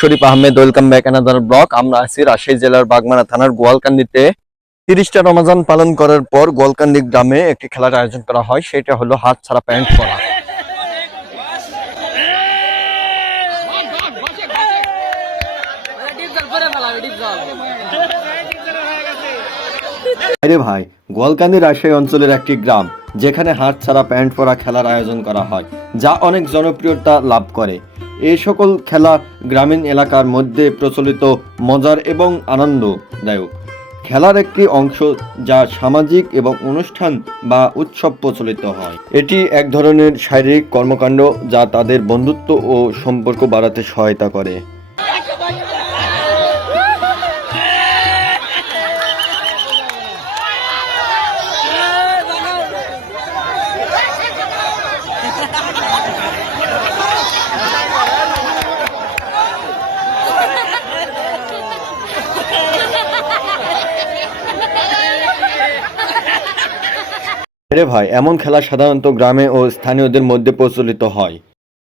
Sharif Ahmed, welcome back another block আমরা আছি রাজশাহী জেলার বাগমারা থানার গোয়ালকান্দিতে। তিরিশটা রমাজান পালন করার পর গোয়ালকান্দি গ্রামে একটি খেলার আয়োজন করা হয়, সেটা হলো হাত ছাড়া প্যান্ট পরা। আরে ভাই, গোয়ালকান্দি রাজশাহী অঞ্চলের একটি গ্রাম, যেখানে হাত ছাড়া প্যান্ট পরা খেলার আয়োজন করা হয়, যা অনেক জনপ্রিয়তা লাভ করে। এই সকল খেলা গ্রামীণ এলাকার মধ্যে প্রচলিত মজার এবং আনন্দদায়ক। খেলার একটি অংশ যা সামাজিক এবং অনুষ্ঠান বা উৎসব প্রচলিত হয়। এটি এক ধরনের শারীরিক কর্মকাণ্ড যা তাদের বন্ধুত্ব ও সম্পর্ক বাড়াতে সহায়তা করে। রে ভাই, এমন খেলা সাধারণত গ্রামে ও স্থানীয়দের মধ্যে প্রচলিত হয়।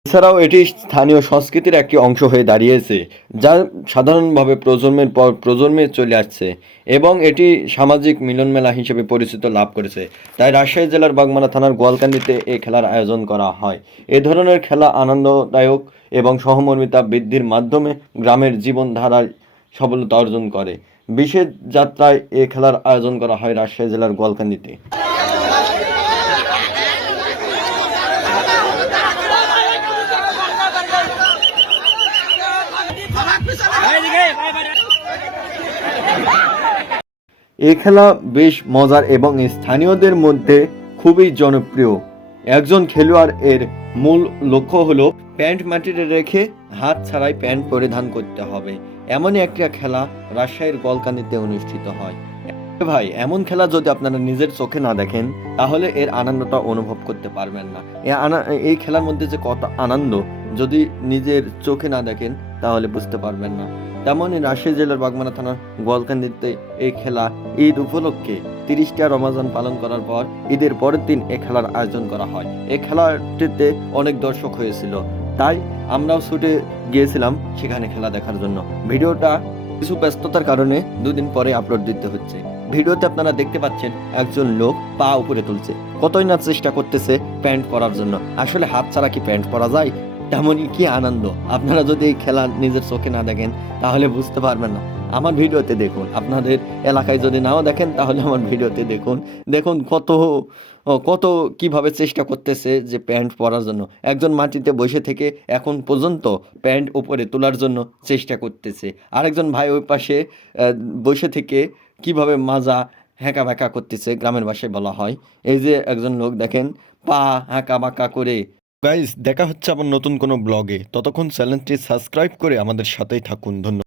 এছাড়াও এটি স্থানীয় সংস্কৃতির একটি অংশ হয়ে দাঁড়িয়েছে, যা সাধারণভাবে প্রজন্মের পর প্রজন্মে চলে আসছে এবং এটি সামাজিক মিলন মেলা হিসেবে পরিচিত লাভ করেছে। তাই রাজশাহী জেলার বাগমারা থানার গোয়ালকান্দিতে এই খেলার আয়োজন করা হয়। এ ধরনের খেলা আনন্দদায়ক এবং সহমর্মিতা বৃদ্ধির মাধ্যমে গ্রামের জীবনধারায় সফলতা অর্জন করে। বিশেষ যাত্রায় এ খেলার আয়োজন করা হয় রাজশাহী জেলার গোয়ালকান্দিতে। এই খেলা বেশ মজার এবং স্থানীয়দের মধ্যে খুবই জনপ্রিয়। একজন খেলোয়াড় এর মূল লক্ষ্য হলো প্যান্ট মাটিতে রেখে হাত ছাড়াই প্যান্ট পরিধান করতে হবে। এমনই একটা খেলা রাজশাহীর গলকানিতে অনুষ্ঠিত হয়। ভাই, এমন খেলা যদি আপনারা নিজের চোখে না দেখেন, তাহলে এর আনন্দটা অনুভব করতে পারবেন না। এই খেলার মধ্যে যে কত আনন্দ, যদি নিজের চোখে না দেখেন, তাহলে বুঝতে পারবেন না। তেমনই রাজশাহী জেলার বাগমারা থানার গোয়ালকান্দিতে এই খেলা ঈদ উপলক্ষে তিরিশটা রমাজান পালন করার পর ঈদের পরের দিন এ খেলার আয়োজন করা হয়। এই খেলাটিতে অনেক দর্শক হয়েছিল। তাই আমরাও ছুটে গিয়েছিলাম সেখানে খেলা দেখার জন্য। ভিডিওটা কিছু ব্যস্ততার কারণে দুদিন পরে আপলোড দিতে হচ্ছে। ভিডিওতে আপনারা দেখতে পাচ্ছেন একজন লোক পা উপরে তুলছে। কতই না চেষ্টা করতেছে প্যান্ট পরার জন্য। আসলে হাত ছাড়া কি প্যান্ট পরা যায়? তেমনই কি আনন্দ। আপনারা যদি এই খেলা নিজের চোখে না দেখেন, তাহলে বুঝতে পারবেন না। আমার ভিডিওতে দেখুন, আপনাদের এলাকায় যদি নাও দেখেন, তাহলে আমার ভিডিওতে দেখুন। দেখুন কত কত কীভাবে চেষ্টা করতেছে যে প্যান্ট পরার জন্য। একজন মাটিতে বসে থেকে এখন পর্যন্ত প্যান্ট উপরে তোলার জন্য চেষ্টা করতেছে। আরেকজন ভাই ওই পাশে বসে থেকে কীভাবে মাজা হ্যাঁকা ব্যাকা করতেছে গ্রামের ভাষায় বলা হয়। এই যে একজন লোক দেখেন, পা হ্যাঁকা বাঁকা করে। গাইজ দেখা হচ্ছে আবার নতুন কোনো ব্লগে ততক্ষণ চ্যানেলটি সাবস্ক্রাইব করে আমাদের সাথেই থাকুন। ধন্যবাদ।